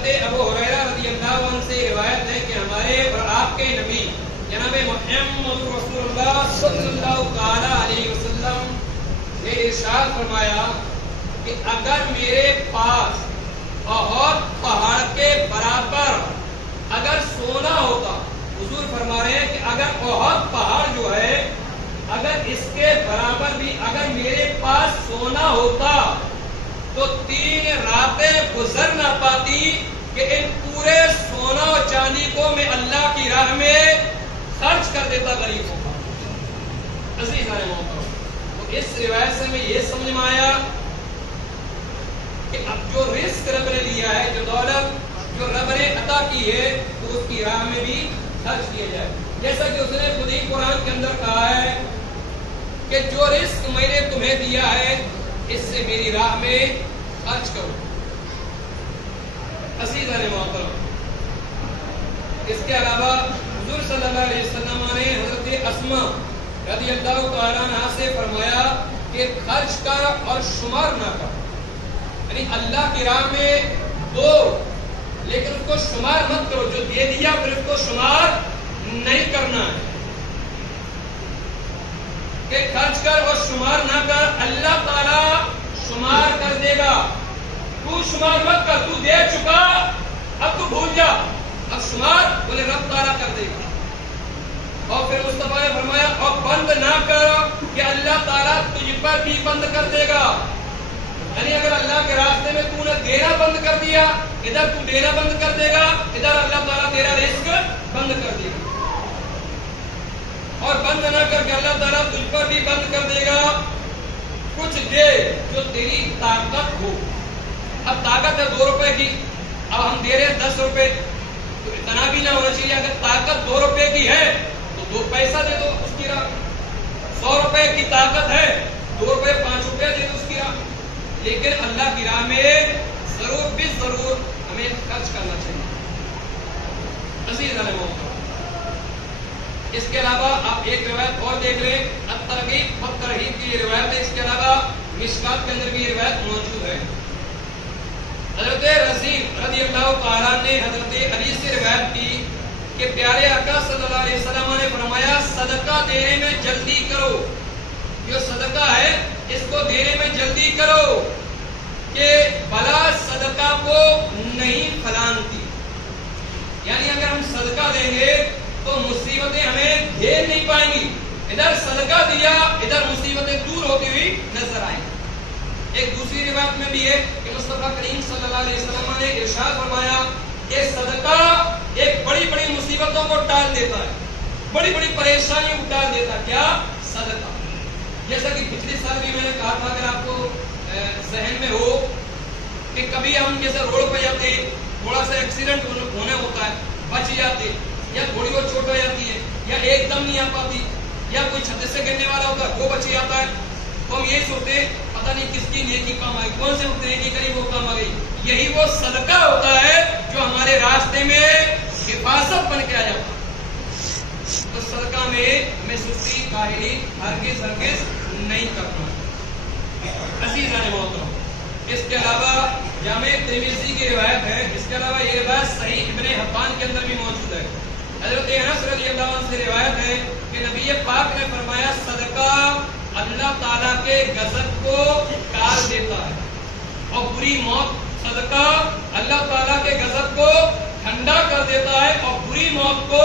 حضرت ابو ہریرہ رضی اللہ عنہ سے روایت ہے کہ ہمارے اور آپ کے نبی جناب محمد رسول اللہ صلی اللہ تعالی علیہ وسلم نے ارشاد فرمایا کہ اگر میرے پاس بہت پہاڑ کے برابر اگر سونا ہوتا، حضور فرما رہے ہیں کہ اگر بہت پہاڑ جو ہے اگر اس کے برابر بھی اگر میرے پاس سونا ہوتا تو 3 راتیں گزر نہ پاتی کہ ان پورے سونا اور چاندی کو میں اللہ کی راہ میں خرچ کر دیتا غریبوں کا۔ عزیزان محترم، تو اس روایت سے میں یہ سمجھ میں آیا کہ اب جو رزق رب نے دیا ہے، جو دولت جو رب نے عطا کی ہے، تو اس کی راہ میں بھی خرچ کیا جائے۔ جیسا کہ اس نے خود ہی قرآن کے اندر کہا ہے کہ جو رزق میں نے تمہیں دیا ہے اس سے میری راہ میں خرچ کرو۔ عزیزان محترم، اس کے علاوہ حضور صلی اللہ علیہ وسلم نے حضرت اسماء رضی اللہ تعالیٰ عنہا سے فرمایا کہ خرچ کر اور شمار نہ کر، یعنی اللہ کی راہ میں دو لیکن اس کو شمار مت کرو، جو دے دیا پھر اس کو شمار نہیں کرنا ہے کہ خرچ کر اور شمار نہ کر، اللہ تعالیٰ شمار کر دے گا۔ تو شمار مت کر، تو دے چکا اب تو بھول جا، اب شمار بولے رب تعالیٰ کر دے گا۔ اور پھر مصطفیٰ نے فرمایا اور بند نہ کر کہ اللہ تعالیٰ تجھ پر بھی بند کر دے گا، یعنی اگر اللہ کے راستے میں تو نے دینا بند کر دیا، ادھر تو دینا بند کر دے گا، ادھر اللہ تعالیٰ تیرا رزق بند کر دے گا۔ اور بند نہ کر کے اللہ تعالیٰ تجھ پر بھی بند کر دے گا۔ کچھ دے جو تیری طاقت ہو، اب طاقت ہے 2 روپے کی، اب ہم دے رہے ہیں 10 روپے، تو اتنا بھی نہ ہونا چاہیے، اگر طاقت 2 روپے کی ہے تو 2 پیسہ دے دو اس کی راہ۔ 100 روپے کی طاقت ہے، 2 روپے 5 روپے دے دو اس کی راہ، لیکن اللہ کی راہ میں ضرور بھی ضرور ہمیں خرچ کرنا چاہیے۔ عزیزان محترم، اس کے علاوہ آپ ایک روایت اور دیکھ لیں، الترغیب والترہیب کی روایت ہے، اس کے علاوہ مشکات کے اندر بھی یہ روایت موجود ہے۔ حضرت رزین رضی اللہ تعالیٰ نے حضرت علی سے روایت کی کہ پیارے آقا صلی اللہ علیہ وسلم نے فرمایا صدقہ دینے میں جلدی کرو، جو صدقہ ہے اس کو دینے میں جلدی کرو کہ بلا صدقہ کو نہیں پھیلانتی، یعنی اگر ہم صدقہ دیں گے تو مصیبتیں ہمیں گھیر نہیں پائیں گی، ادھر صدقہ دیا ادھر مصیبتیں دور ہوتی ہوئی نظر آئیں گی۔ ایک دوسری روایت میں بھی ہے کہ مصطفیٰ کریم صلی اللہ علیہ وسلم نے ارشاد فرمایا کہ صدقہ ایک بڑی بڑی مصیبتوں کو ٹال دیتا ہے، بڑی بڑی پریشانیوں کو ٹال دیتا ہے۔ کیا؟ صدقہ۔ جیسا کہ پچھلے سال بھی میں نے کہا تھا، اگر آپ کو ذہن میں ہو کہ کبھی ہم جیسے روڈ پہ جاتے تھوڑا سا ایکسیڈنٹ ہونے ہوتا ہے، بچ جاتے، یا تھوڑی بہت چوٹ ہو جاتی ہے، یا ایک دم نہیں آ پاتی، یا کوئی چھت سے گرنے والا ہوتا ہے وہ بچ جاتا ہے، تو ہم یہی سوچتے پتہ نہیں کس کی نیکی کام آئی، کون سے ہوتے ہیں کہ کری وہ کام آ گئی۔ یہی وہ صدقہ ہوتا ہے جو ہمارے راستے میں حفاظت بن کے آ جاتا ہے۔ تو صدقہ میں ہمیں سستی کاہلی ہرگز نہیں کرنا۔ عزیزان محترم، اس کے علاوہ جامع ترمذی کی روایت ہے، اس کے علاوہ یہ روایت صحیح ابن حبان کے اندر بھی موجود ہے۔ حضرت انس رضی اللہ عنہ سے روایت ہے کہ نبی پاک نے فرمایا صدقہ اللہ تعالیٰ کے غضب کو ٹال دیتا ہے، اور بری موت، صدقہ اللہ تعالیٰ کے غضب کو ٹھنڈا کر دیتا ہے اور بری موت کو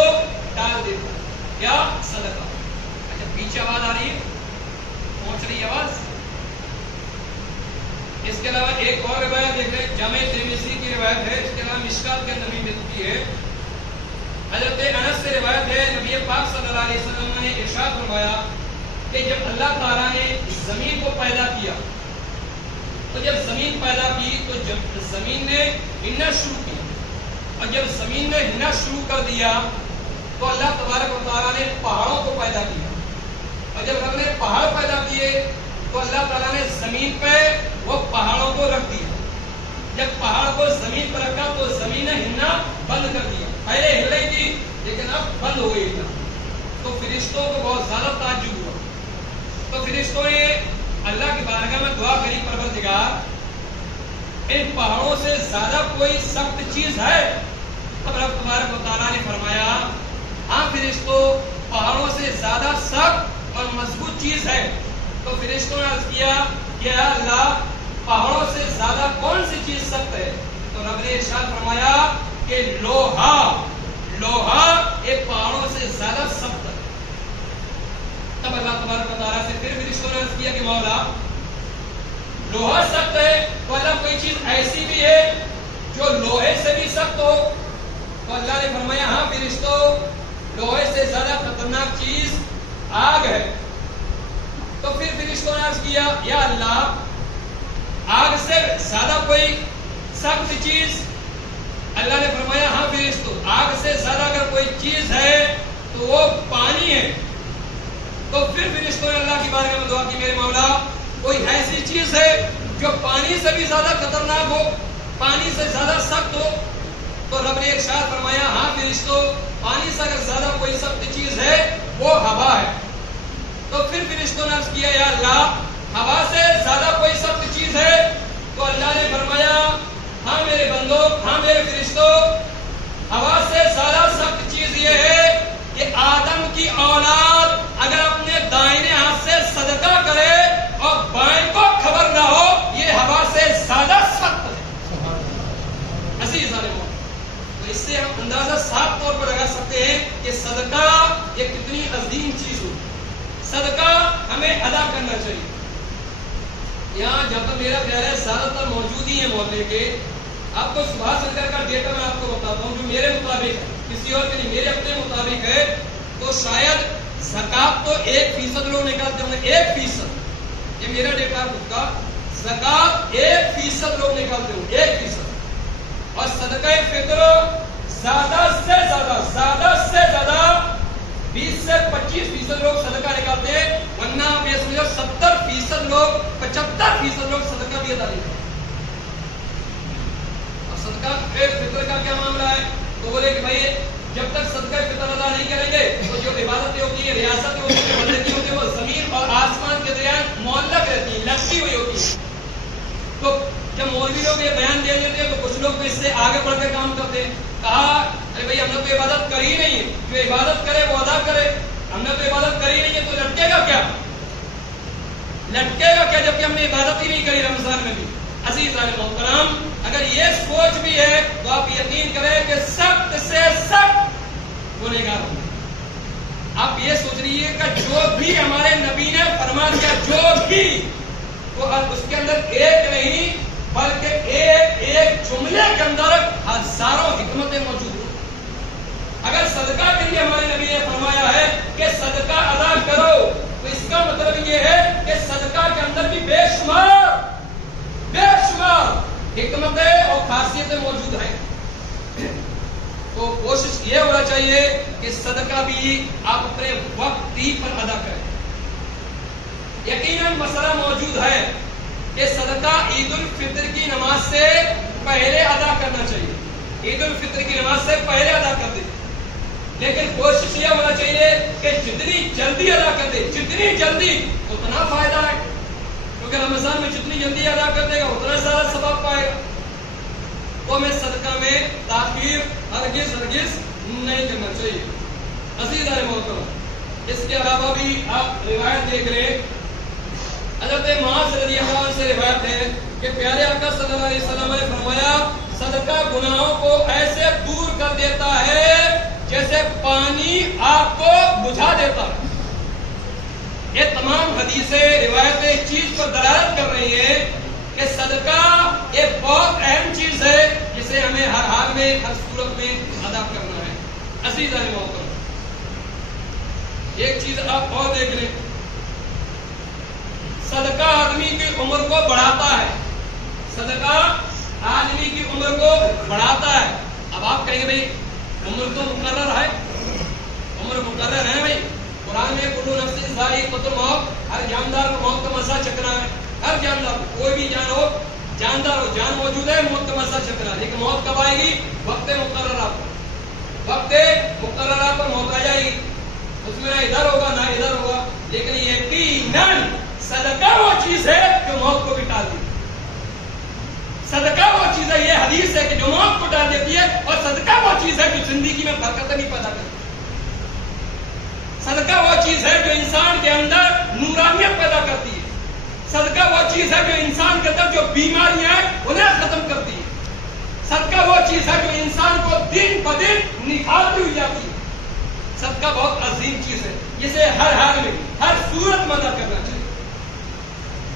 ٹال دیتا ہے۔ کیا؟ صدقہ۔ اچھا پیچھے آواز آ رہی ہے، پہنچ رہی ہے آواز؟ اس کے علاوہ ایک اور روایت دیکھ لیں، جامع ترمذی کی روایت ہے، اس کے علاوہ مشکات کے اندر بھی ملتی ہے۔ حضرت انس سے روایت ہے، نبی پاک صلی اللہ علیہ وسلم نے ارشاد فرمایا کہ جب اللہ تعالیٰ نے زمین کو پیدا کیا تو جب زمین پیدا کی تو جب زمین نے ہلنا شروع کیا، اور جب زمین نے ہلنا شروع کر دیا تو اللہ تبارک و تعالیٰ نے پہاڑوں کو پیدا کیا، اور جب رب نے پہاڑ پیدا کیے تو اللہ تعالیٰ نے زمین پہ وہ پہاڑوں کو رکھ دیا۔ جب پہاڑ کو زمین پر رکھا تو زمین نے ہلنا بند کر دیا، پہلے ہل رہی تھی لیکن اب بند ہو گئی تھا۔ تو فرشتوں کو بہت زیادہ تعجب ہوا، تو فرشتوں نے اللہ کی بارگاہ میں دعا کری، پروردگار ان پہاڑوں سے زیادہ کوئی سخت چیز ہے؟ اب رب تبارک و تعالیٰ نے فرمایا ہاں فرشتوں پہاڑوں سے زیادہ سخت اور مضبوط چیز ہے. تو فرشتوں نے عرض کیا کہ اے اللہ پہاڑوں سے زیادہ کون سی چیز سخت ہے؟ تو رب نے ارشاد فرمایا کہ لوہا ایک پہاڑوں سے زیادہ سخت ہے. تب اللہ تبارک و تعالیٰ سے پھر فرشتوں نے عرض کیا کہ مولا لوہا سخت ہے تو اللہ کوئی چیز ایسی بھی ہے جو لوہے سے بھی سخت ہو؟ تو اللہ نے فرمایا ہاں فرشتوں لوہے سے زیادہ خطرناک چیز آگ ہے. تو پھر فرشتوں نے عرض کیا یا اللہ آگ سے زیادہ کوئی سخت چیز؟ اللہ نے فرمایا ہاں فرشتوں آگ سے زیادہ اگر کوئی چیز ہے تو وہ پانی ہے. تو پھر فرشتوں نے اللہ کی بارگاہ میں دعا کی میرے مولا کوئی ایسی چیز ہے جو پانی سے بھی زیادہ خطرناک ہو، پانی سے زیادہ سخت ہو؟ تو رب نے ارشاد فرمایا ہاں فرشتوں پانی سے اگر زیادہ کوئی سخت چیز ہے وہ ہوا ہے. تو پھر فرشتوں نے عرض کیا یا اللہ ہوا سے زیادہ کوئی سخت چیز ہے؟ تو اللہ نے فرمایا ہاں میرے بندو ہاں میرے فرشتوں ہوا سے زیادہ سخت چیز یہ ہے کہ آدم کی اولاد اگر اپنے دائیں ہاتھ سے صدقہ کرے اور بائیں کو خبر نہ ہو یہ ہوا سے زیادہ سخت ہے. عزیز عالموں تو اس سے ہم اندازہ صاف طور پر لگا سکتے ہیں کہ صدقہ یہ کتنی عظیم چیز ہو. صدقہ ہمیں ادا کرنا چاہیے. یہاں جب تک میرا خیال ہے زیادہ تر موجود ہی ہیں محلے کے. آپ کو سبھاش چندر کا ڈیٹا میں آپ کو بتاتا ہوں جو میرے مطابق ہے کسی اور کے نہیں میرے اپنے مطابق ہے تو شاید زکات تو 1% لوگ نکالتے ہوں گے. 1% یہ میرا ڈیٹا ہے خود کا. زکات 1% لوگ نکالتے ہوں گے 1%. اور صدقہ فطر زیادہ سے زیادہ 20 سے 25% لوگ صدقہ نکالتے ہیں. ورنہ آپ یہ سمجھو 70% لوگ 75% لوگ صدقہ بھی ادا نہیں کرتے. اور صدقہ فطر کا کیا معاملہ ہے؟ تو بولے کہ بھائی جب تک صدقہ فطر ادا نہیں کریں گے تو جو عبادتیں ہوتی ہیں ریاستیں ہوتی ہیں بندگی ہوتی ہے وہ زمین اور آسمان کے درمیان معلق رہتی ہیں لگتی ہوئی ہوتی ہے. تو جب مولوی لوگ یہ بیان دے دیتے ہیں تو کچھ لوگ اس سے آگے بڑھ کر کام کرتے ہیں. کہا ارے بھائی ہم نے تو عبادت کری نہیں ہے جو عبادت کرے وہ ادا کرے. ہم نے تو عبادت کری نہیں ہے تو لٹکے گا کیا جبکہ ہم نے عبادت ہی نہیں کری رمضان میں بھی. عزیز محترم اگر یہ سوچ بھی ہے تو آپ یقین کریں کہ سخت سے سخت گنہگار ہوں. آپ یہ سوچ رہیے کہ جو بھی ہمارے نبی نے فرما دیا جو بھی وہ اس کے اندر ایک نہیں بلکہ ایک جملے کے اندر ہزاروں حکمتیں موجود ہیں. اگر صدقہ کے لیے ہمارے نبی نے فرمایا ہے کہ صدقہ ادا کرو تو اس کا مطلب یہ ہے کہ صدقہ کے اندر بھی بے شمار حکمتیں اور خاصیتیں موجود ہیں. تو کوشش یہ ہونا چاہیے کہ صدقہ بھی آپ اپنے وقت ہی پر ادا کریں. یقیناً مسئلہ موجود ہے کہ صدقہ عید الفطر کی نماز سے پہلے ادا کرنا چاہیے. عید الفطر کی نماز سے پہلے ادا کر دیں لیکن کوشش یہ ہونا چاہیے کہ جتنی جلدی ادا کر دے جتنی جلدی اتنا فائدہ ہے کیونکہ رمضان میں جتنی جلدی ادا کر دے گا اتنا زیادہ ثواب پائے گا. تو ہمیں صدقہ میں تاخیر ہرگز نہیں کرنا چاہیے. عزیز محترم اس کے علاوہ بھی آپ روایت دیکھ رہے ہیں حضرت معاذ رضی اللہ عنہ سے روایت ہے کہ پیارے آقا صلی اللہ علیہ وسلم نے فرمایا صدقہ گناہوں کو ایسے دور کر دیتا ہے جیسے پانی آگ کو بجھا دیتا ہے. یہ تمام حدیثیں روایتیں ایک چیز پر دلالت کر رہی ہیں کہ صدقہ ایک بہت اہم چیز ہے جسے ہمیں ہر حال میں ہر صورت میں ادا کرنا ہے. عزیزان محترم ایک چیز آپ اور دیکھ لیں صدقہ آدمی کی عمر کو بڑھاتا ہے. صدقہ آدمی کی عمر کو بڑھاتا ہے. اب آپ کہیں گے بھائی عمر تو مقرر ہے عمر مقرر ہے بھائی قرآن میں کلو نفس ذائقۃ الموت ہر جاندار کو موت کا مزہ چکھنا ہے. ہر جاندار کوئی بھی جاندار ہو جان موجود ہے موت کا مزہ چکھنا ہے. لیکن موت کب آئے گی؟ وقت مقررہ پر موت آ جائے گی. اس میں نہ ادھر ہوگا نہ ادھر ہوگا. لیکن یقیناً صدقہ وہ چیز ہے جو موت کو بھی ٹال دی. صدقہ وہ چیز ہے، یہ حدیث ہے کہ جو موت کو ڈال دیتی ہے، اور صدقہ وہ چیز ہے جو زندگی میں برکت نہیں پیدا کرتی. صدقہ وہ چیز ہے جو انسان کے اندر نورانیت پیدا کرتی ہے. صدقہ وہ چیز ہے جو انسان کے اندر جو بیماریاں ہیں انہیں ختم کرتی ہے. صدقہ وہ چیز ہے جو انسان کو دن بدن نکھارتی ہوئی جاتی ہے. صدقہ بہت عظیم چیز ہے جسے ہر حال میں ہر صورت میں ادا کرنا چاہیے.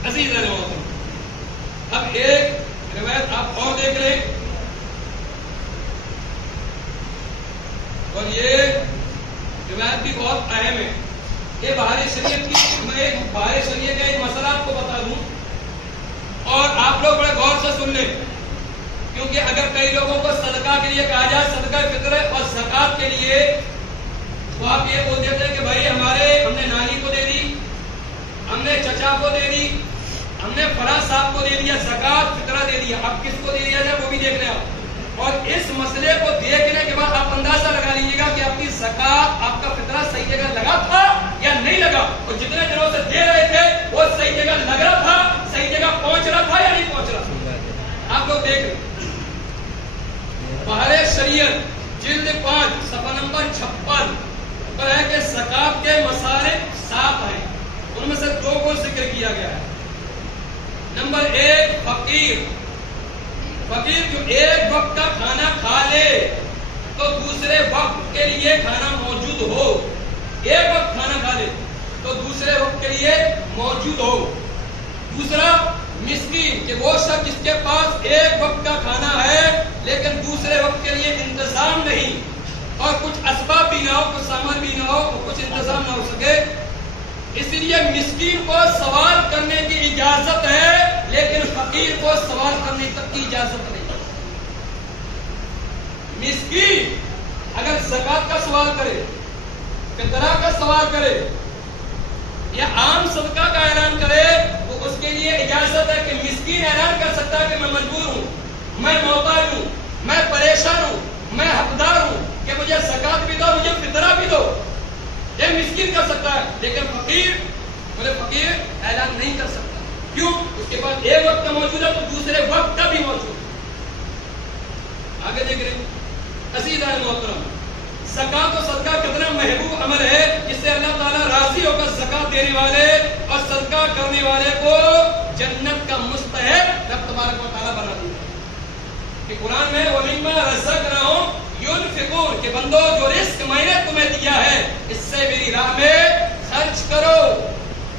عزیز محترم، اب ایک روایت آپ اور دیکھ لیں، اور یہ روایت بھی بہت اہم ہے. یہ بہار شریعت کی، میں ایک بہار شریعت کا ایک مسئلہ آپ کو بتا دوں اور آپ لوگ بڑے غور سے سن لیں، کیونکہ اگر کئی لوگوں کو صدقہ کے لیے کہا جائے، صدقہ فطر اور زکات کے لیے، تو آپ یہ بول دیتے ہیں کہ بھائی ہم نے نانی کو دے دی، ہم نے چچا کو دے دی، ہم نے فلاں صاحب کو دے دیا، زکات فطرہ دے دیا. اب کس کو دے دیا جائے وہ بھی دیکھ لیں آپ. اور اس مسئلے کو دیکھنے کے بعد آپ اندازہ لگا لیجیے گا کہ آپ کی زکات، آپ کا فطرہ صحیح جگہ لگا تھا یا نہیں لگا، اور جتنے دنوں سے دے رہے تھے وہ صحیح جگہ لگ رہا تھا، صحیح جگہ پہنچ رہا تھا یا نہیں پہنچ رہا تھا. آپ لوگ دیکھ لیں بہار شریعت جلد 5 صفحہ نمبر 56 پر ہے کہ زکات کے مصارف 7 ہیں. ان میں سے 2 کو ذکر کیا گیا ہے. نمبر 1 فقیر جو ایک وقت کا کھانا کھا لے تو دوسرے وقت کے لیے کھانا موجود ہو. ایک وقت کھانا کھا لے تو دوسرے وقت کے لیے موجود ہو. دوسرا مسکین کہ وہ شخص جس کے پاس ایک وقت کا کھانا ہے لیکن دوسرے وقت کے لیے انتظام نہیں، اور کچھ اسباب بھی نہ ہو، کچھ سامان بھی نہ ہو، کچھ انتظام نہ ہو سکے، اس لیے مسکین کو سوال کرنے کی اجازت ہے لیکن فقیر کو سوال کرنے تک کی اجازت نہیں. مسکین اگر زکات کا سوال کرے، فطرہ کا سوال کرے یا عام صدقہ کا اعلان کرے تو اس کے لیے اجازت ہے کہ مسکین اعلان کر سکتا ہے کہ میں مجبور ہوں، میں محتاج ہوں، میں پریشان ہوں، میں حقدار ہوں کہ مجھے زکات بھی دو، مجھے فطرہ بھی دو. یہ مسکین کر سکتا ہے، لیکن فقیر اعلان نہیں کر سکتا. کیوں؟ اس کے پاس ایک وقت کا موجود ہے تو دوسرے وقت کا بھی موجود ہے. آگے دیکھ رہے ہیں عزیز محترم، زکات و صدقہ کتنا محبوب عمل ہے جس سے اللہ تعالیٰ راضی ہو کر زکات دینے والے اور صدقہ کرنے والے کو جنت کا مستحق رب تبارک و تعالیٰ بنا دیا. کہ قرآن میں وَمِمَّا رَزَقْنَاهُمْ يُنْفِقُونَ کہ بندو جو رزق میں نے تمہیں دیا ہے اس سے میری راہ میں خرچ کرو.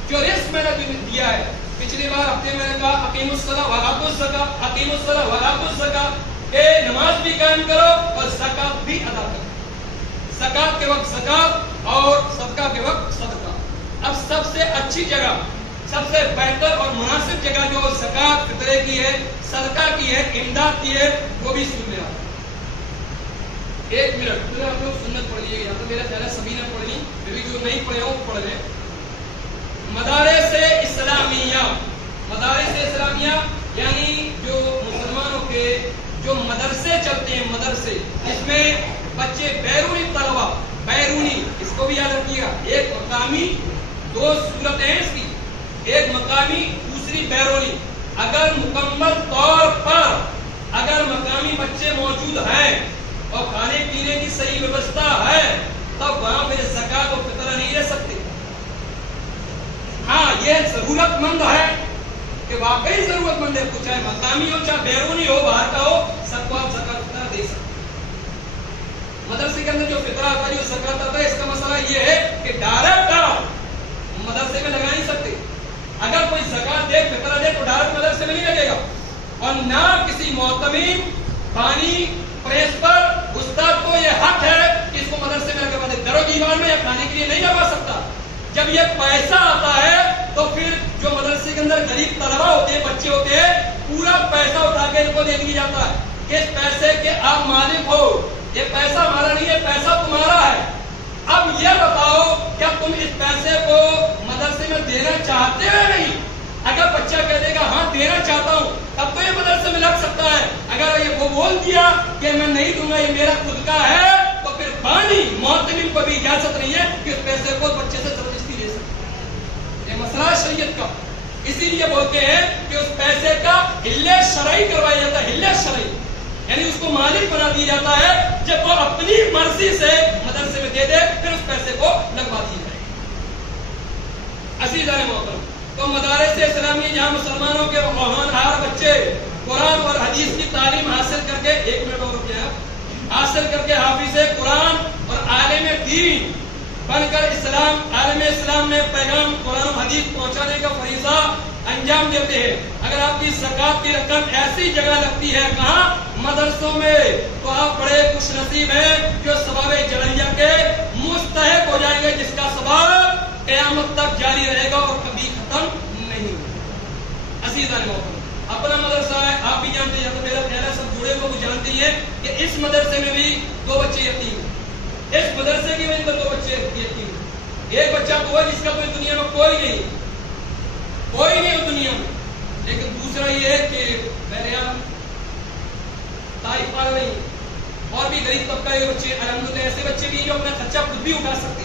جو رزق میں نے تمہیں دیا ہے، پچھلی بار ہفتے میں نے کہا اقیموا الصلاۃ وآتوا الزکاۃ، اقیموا الصلاۃ وآتوا الزکاۃ، کہ نماز بھی قائم کرو اور زکات بھی ادا کرو. زکات کے وقت زکات اور صدقہ کے وقت صدقہ. اب سب سے اچھی جگہ، سب سے بہتر اور مناسب جگہ جو زکات فطرے کی ہے، صدقہ کی ہے، امداد کی ہے، وہ بھی سن لیں. ایک منٹ پھر آپ لوگ سنت پڑھ لیجیے. یہاں تو میرا خیال ہے سبھی نے پڑھ لی، پھر بھی جو نہیں پڑھے ہو پڑھ لیں. مدارس اسلامیہ، مدارس اسلامیہ یعنی جو مسلمانوں کے جو مدرسے چلتے ہیں، مدرسے جس میں بچے بیرونی طلبہ، بیرونی اس کو بھی یاد رکھیے گا. ایک مقامی، 2 صورتیں ہیں اس کی، ایک مقامی دوسری بیرونی. اگر مکمل طور پر اگر مقامی بچے موجود ہیں اور کھانے پینے کی صحیح ویوستھا ہے تب وہاں پہ زکات و فطرہ نہیں لے سکتے. ہاں یہ ضرورت مند ہے کہ واقعی ضرورت مند ہے، چاہے مقامی ہو چاہے بیرونی ہو، باہر کا ہو، سب کو آپ زکات فطرہ دے سکتے. مدرسے کے اندر جو فطرہ آتا ہے، جو زکات آتا ہے، اس کا مسئلہ یہ ہے کہ ڈائریکٹ آپ مدرسے میں لگا نہیں سکتے. اگر کوئی زکات دے، فطرہ دے تو ڈائریکٹ مدرسے میں نہیں لگے گا، اور نہ کسی معتمد بانی پرنسپل استاد کو یہ حق ہے کہ اس کو مدرسے میں لگوا دے. در و دیوار میں یا کھانے کے لیے نہیں لگوا سکتا. جب یہ پیسہ آتا ہے تو پھر جو مدرسے کے اندر غریب طلبہ ہوتے ہیں، بچے ہوتے ہیں، پورا پیسہ اٹھا کے ان کو دے دیا جاتا ہے کہ اس پیسے کے آپ مالک ہو، یہ پیسہ ہمارا نہیں ہے، پیسہ تمہارا ہے. اب یہ بتاؤ کیا تم اس پیسے کو مدرسے میں دینا چاہتے ہو نہیں؟ اگر بچہ کہہ دے گا ہاں دینا چاہتا ہوں تب تو یہ مدرسے میں لگ سکتا ہے. اگر یہ وہ بول دیا کہ میں نہیں دوں گا، یہ میرا خود کا ہے، تو پھر بانی معتمد کو بھی اجازت نہیں ہے کہ اس پیسے کو بچے سے زبردستی لے سکتے. یہ مسئلہ ہے شریعت کا. اسی لیے بولتے ہیں کہ اس پیسے کا حلے شرعی کروایا جاتا ہے، حلے شرعی، یعنی اس کو مالک بنا دیا جاتا ہے جب وہ اپنی مرضی سے مدرسے میں دے دے پھر اس پیسے کو لگوا دیا جائے۔ عزیزان محترم، تو مدارس اسلامی جہاں مسلمانوں کے ہونہار بچے قرآن اور حدیث کی تعلیم حاصل کر کے، ایک منٹ اور رکیے، حاصل کر کے حافظ قرآن اور عالم دین بن کر عالم اسلام میں پیغام قرآن و حدیث پہنچانے کا فریضہ انجام دیتے ہیں۔ اگر آپ کی زکات کی رقم ایسی جگہ لگتی ہے کہاں؟ مدرسوں میں، تو آپ بڑے خوش نصیب ہیں جو ثواب جاریہ کے مستحق ہو جائیں گے، جس کا ثواب قیامت تک جاری رہے گا اور کبھی ختم نہیں ہوگا۔ عزیزان محترم، اپنا مدرسہ ہے، آپ بھی جانتے ہیں، تو میرا خیال ہے سب جڑے ہوئے وہ جانتے ہیں کہ اس مدرسے میں بھی 2 بچے یتیم ہیں، اس مدرسے کی وجہ سے 2 بچے یتیم ہیں۔ ایک بچہ تو ہے جس کا کوئی دنیا میں کوئی نہیں دنیا میں، لیکن دوسرا یہ ہے کہ بہرحال تائی پال نہیں، اور بھی غریب طبقہ کے بچے الحمدللہ ایسے بچے بھی جو اپنا خرچہ خود بھی اٹھا سکتے،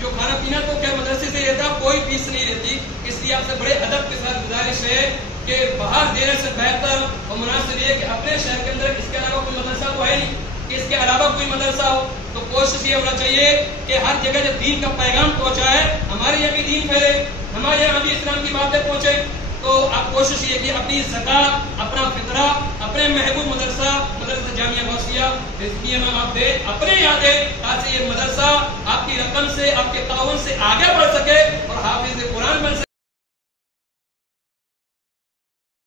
جو کھانا پینا تو خیر مدرسے سے رہتا، کوئی فیس نہیں رہتی۔ اس لیے آپ سے بڑے ادب کے ساتھ گزارش ہے کہ باہر دینے سے بہتر اور مناسب یہ ہے کہ اپنے شہر کے اندر اس کے علاوہ کوئی مدرسہ تو ہے نہیں کہ اس کے علاوہ کوئی مدرسہ ہو، تو کوشش یہ ہونا چاہیے کہ ہر جگہ جب دین کا پیغام پہنچا ہے، ہمارے یہاں بھی دین پھیلے، ہمارے یہاں بھی اسلام کی باتیں پہنچے، تو آپ کوشش یہ کہ اپنی زکات، اپنا فطرہ، اپنے محبوب مدرسہ جامعہ غوثیہ رضویہ میں آپ دے، اپنے یہاں دے، تاکہ یہ مدرسہ آپ کی رقم سے، آپ کے تعاون سے آگے بڑھ سکے اور حافظ قرآن بن سکے۔